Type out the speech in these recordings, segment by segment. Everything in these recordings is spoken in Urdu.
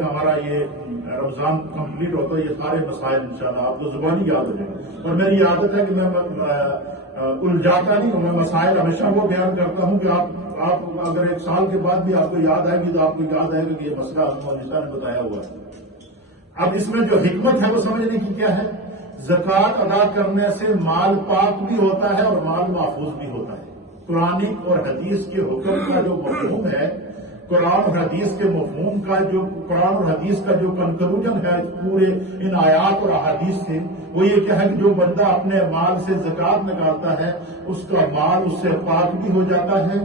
تک ہمارا یہ رمضان کمپلیٹ ہوتا ہے یہ سارے مسائل انشاءاللہ آپ کو زبانی یاد ہو جائیں گے. اور میری عادت ہے کہ میں الجھاتا نہیں ہوں, میں مسائل ہمیشہ وہ بیان کرتا ہوں کہ آپ اگر ایک سال کے بعد بھی آپ کو یاد آئے گی تو آپ کو یاد آئے گا کہ یہ مسئلہ مولانا نے بتایا ہوا ہے. اب اس میں جو حکمت ہے وہ سمجھنے کی کیا ہے؟ زکوٰۃ ادا کرنے سے مال پاک بھی ہوتا ہے اور مال محفوظ بھی ہوتا ہے. قرآن اور حدیث کے حکم کا جو مفہوم ہے, قرآن اور حدیث کے مفہوم کا جو قرآن اور حدیث کا جو کنکلوژن ہے پورے ان آیات اور احادیث سے, وہ یہ کیا ہے کہ جو بندہ اپنے مال سے زکوٰۃ نکالتا ہے اس کا مال اس سے پاک بھی ہو جاتا ہے,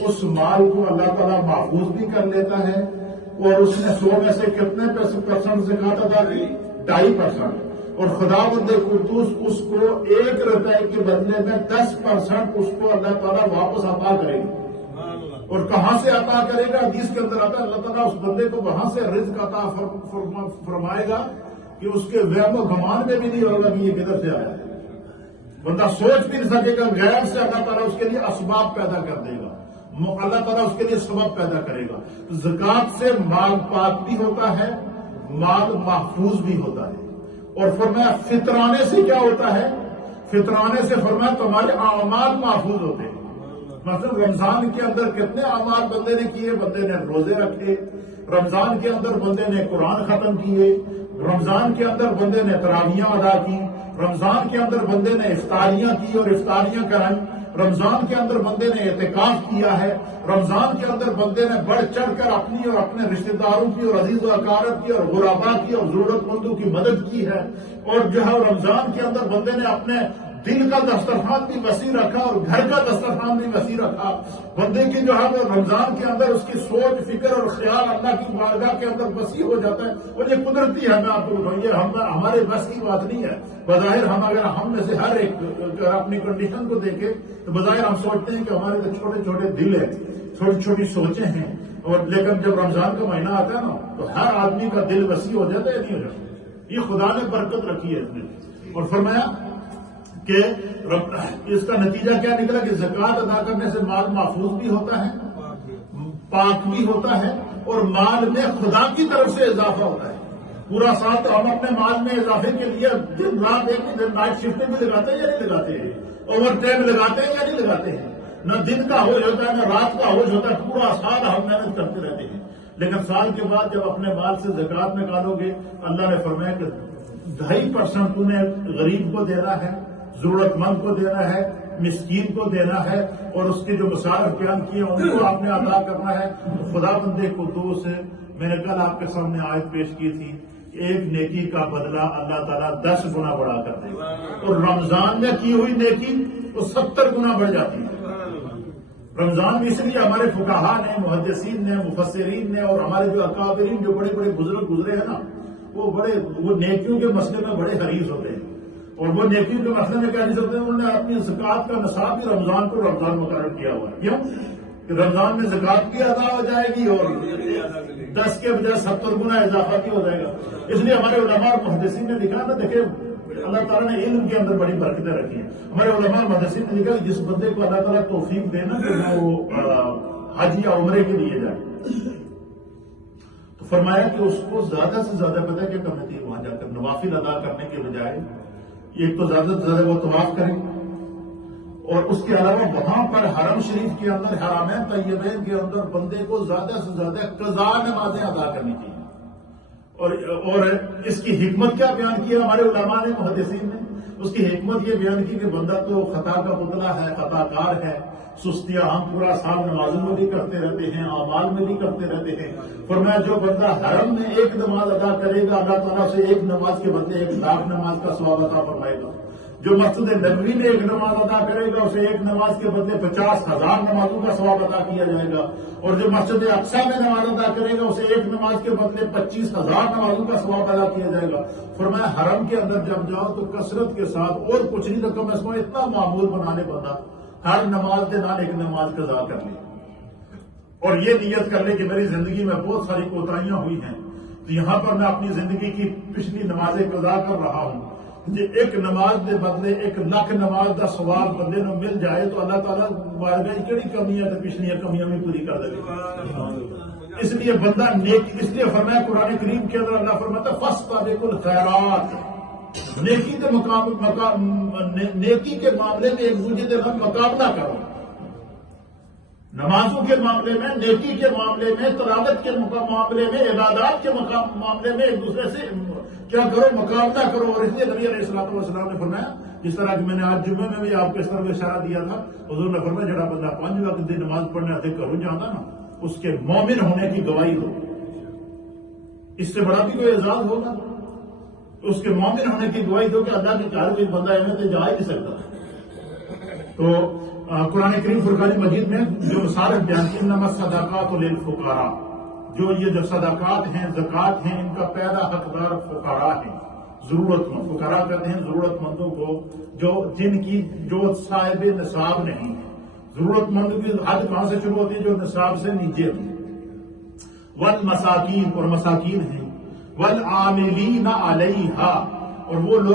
اس مال کو اللہ تعالیٰ محفوظ بھی کر لیتا ہے, اور اس نے 100 میں سے کتنے % زکوٰۃ ادا کی؟ 2.5%. اور خدا بند قدوس اس کو 1 روپے کے بدلے میں 10% اس کو اللہ تعالیٰ واپس عطا کرے گا. اور کہاں سے عطا کرے گا؟ حدیث کے اندر آتا ہے اللہ تعالیٰ اس بندے کو وہاں سے رزق عطا فرمائے گا کہ اس کے وہم و گمان میں بھی نہیں ہوگا کہ یہ کدھر سے آیا ہے. بندہ سوچ بھی نہیں سکے گا, غیر سے اللہ تعالیٰ اس کے لیے اسباب پیدا کر دے گا, اللہ تعالیٰ اس کے لیے سبب پیدا کرے گا. زکوٰۃ سے مال پاک بھی ہوتا ہے, مال محفوظ بھی ہوتا ہے. اور فرمایا فطرانے سے کیا ہوتا ہے؟ فطرانے سے فرمایا تمہارے اعمال محفوظ ہوتے ہیں. مثلا رمضان کے اندر کتنے اعمال بندے نے کیے؟ بندے نے روزے رکھے, رمضان کے اندر بندے نے قرآن ختم کیے, رمضان کے اندر بندے نے تراویحاں ادا کی, رمضان کے اندر بندے نے افطاریاں کی اور افطاریاں کرائیں, رمضان کے اندر بندے نے اعتکاف کیا ہے, رمضان کے اندر بندے نے بڑھ چڑھ کر اپنی اور اپنے رشتہ داروں کی اور عزیز و اقارب کی اور غربا کی اور ضرورت مندوں کی مدد کی ہے. اور جو ہے رمضان کے اندر بندے نے اپنے دل کا دسترخوان بھی وسیع رکھا اور گھر کا دسترخوان بھی وسیع رکھا. بندے کی جو ہے وہ رمضان کے اندر اس کی سوچ فکر اور خیال اللہ کی بارگاہ کے اندر وسیع ہو جاتا ہے. اور یہ قدرتی ہے, میں آپ کو بتاؤں یہ ہمارے بس کی بات نہیں ہے. بظاہر ہم میں سے ہر ایک اگر اپنی کنڈیشن کو دیکھے تو بظاہر ہم سوچتے ہیں کہ ہمارے تو چھوٹے چھوٹے دل ہیں, چھوٹی چھوٹی سوچیں ہیں, اور لیکن جب رمضان کا مہینہ آتا ہے نا تو ہر آدمی کا دل وسیع ہو جاتا ہے یا نہیں ہو جاتا؟ یہ خدا نے برکت رکھی ہے اس میں. اور فرمایا کہ اس کا نتیجہ کیا نکلا کہ زکوٰۃ ادا کرنے سے مال محفوظ بھی ہوتا ہے, پاک بھی ہوتا ہے, اور مال میں خدا کی طرف سے اضافہ ہوتا ہے. پورا سال تو ہم اپنے مال میں اضافے کے لیے دن رات ایک دن نائٹ شفٹیں بھی لگاتے ہیں یا نہیں لگاتے ہیں, اوور ٹائم لگاتے ہیں یا نہیں لگاتے ہیں, نہ دن کا ہوش ہوتا ہے نہ رات کا ہوش ہوتا ہے, پورا سال ہم محنت کرتے رہتے ہیں. لیکن سال کے بعد جب اپنے مال سے زکوٰۃ نکالو گے, اللہ نے فرمایا کہ 2.5% تم نے غریب کو دینا ہے, ضرورت مند کو دینا ہے, مسکین کو دینا ہے, اور اس کے جو مصارف بیان کیے ان کو آپ نے ادا کرنا ہے. تو خدا بندے قدوس سے میں نے کل آپ کے سامنے آیت پیش کی تھی, ایک نیکی کا بدلہ اللہ تعالیٰ 10 گنا بڑھا کر دے گا, اور رمضان میں کی ہوئی نیکی وہ 70 گنا بڑھ جاتی ہے. رمضان میں اس لیے ہمارے فقہاء نے, محدثین نے, مفسرین نے اور ہمارے جو اکابرین جو بڑے بڑے بزرگ گزرے ہیں نا, وہ نیکیوں کے مسئلے میں بڑے حریص ہوتے ہیں. اور وہ نیکیوں کے مسئلے میں کیا نہیں سکتے, انہوں نے اپنی زکوٰۃ کا نصاب بھی رمضان کو رمضان مقرر کیا ہوا ہے. کیوں کہ رمضان میں زکوٰۃ بھی ادا ہو جائے گی اور 10 کے بجائے 70 گنا اضافہ بھی ہو جائے گا. اس لیے ہمارے علماء اور محدثین نے لکھا نا, دیکھیں اللہ تعالیٰ نے علم کے اندر بڑی برکتیں رکھی ہیں. ہمارے علماء اور محدثین نے لکھا کہ جس بندے کو اللہ تعالیٰ توفیق دینا کہ وہ حج یا عمرے کے لیے جائے, تو فرمایا کہ اس کو زیادہ سے زیادہ پتہ کیا کرنا چاہیے, وہاں جا کر نوافل ادا کرنے کے بجائے ایک تو زیادہ سے زیادہ وہ طواف کریں, اور اس کے علاوہ وہاں پر حرم شریف کے اندر, حرمین طیبین کے اندر بندے کو زیادہ سے زیادہ قضا نمازیں ادا کرنی چاہیے. اور اس کی حکمت کیا بیان کی ہے ہمارے علماء نے, محدثین نے؟ اس کی حکمت یہ بیان کی کہ بندہ تو خطا کا پتلا ہے, خطا کار ہے, سستیاں ہم پورا سال نمازوں میں بھی کرتے رہتے ہیں, اعمال میں بھی کرتے رہتے ہیں. فرمایا جو بندہ حرم میں ایک نماز ادا کرے گا, اللہ تعالیٰ سے ایک نماز کے بدلے 1,00,000 نماز کا ثواب عطا فرمائے گا. جو مسجد نبوی میں ایک نماز ادا کرے گا اسے ایک نماز کے بدلے 50,000 نمازوں کا ثواب عطا کیا جائے گا. اور جو مسجد اقصی میں نماز ادا کرے گا اسے ایک نماز کے بدلے 25,000 نمازوں کا ثواب ادا کیا جائے گا. فرمایا حرم کے اندر جب جاؤ تو کثرت کے ساتھ اور کچھ نہیں رقم اس کو اتنا معمول بنانے بندہ ہر نماز کے نام ایک نماز قضا کر لے, اور یہ نیت کر لے کہ میری زندگی میں بہت ساری کوتاہیاں ہوئی ہیں, تو یہاں پر میں اپنی زندگی کی پچھلی نمازیں قضا کر رہا ہوں. یہ ایک نماز کے بدلے 1,00,000 نماز کا ثواب بندے کو مل جائے تو اللہ تعالیٰ بارگاہ کیڑی کمی ہے تو پچھلی کمیاں بھی پوری کر دے گی. اس لیے بندہ نیکی، اس لیے فرمایا قرآن کریم کے اندر اللہ فرماتا ہے فاستبقوا الخیرات، نیکی کے معاملے میں ایک دوسرے کے ساتھ مقابلہ کرو، نمازوں کے معاملے میں، نیکی کے معاملے میں، تلاوت کے معاملے میں، عبادات کے معاملے میں ایک دوسرے سے کیا کرو، مقابلہ کرو۔ اور اس لیے نبی علیہ السلام نے فرمایا، جس طرح کہ میں نے آج جمعے میں بھی آپ کو اس طرح اشارہ دیا تھا، حضور نے فرمایا جڑا بندہ 5 وقت دی نماز پڑھنے آتے گھروں جانا نا، اس کے مومن ہونے کی گواہی دو۔ اس سے بڑا بھی کوئی اعزاز ہوگا؟ اس کے مومن ہونے کی گواہی دو کہ اللہ کے گھر کوئی بندہ ایویں تو جا ہی نہیں سکتا۔ تو قرآن کریم فرقان مجید میں جو مثال بیان کی، انما الصدقات للفقراء، جو صدقات ہیں، زکوٰۃ ہیں، ان کا پہلا حقدار فقراء ہیں، ضرورت مند۔ فقراء کہتے ہیں ضرورت مندوں کو جو صاحب نصاب نہیں ہے۔ ضرورت مند کی حد کہاں سے شروع ہوتی ہے؟ جو نصاب سے نیچے ہوتی ہے۔ والمساکین، اور مساکین ہیں، والعاملین علیہا، اور وہ لوگ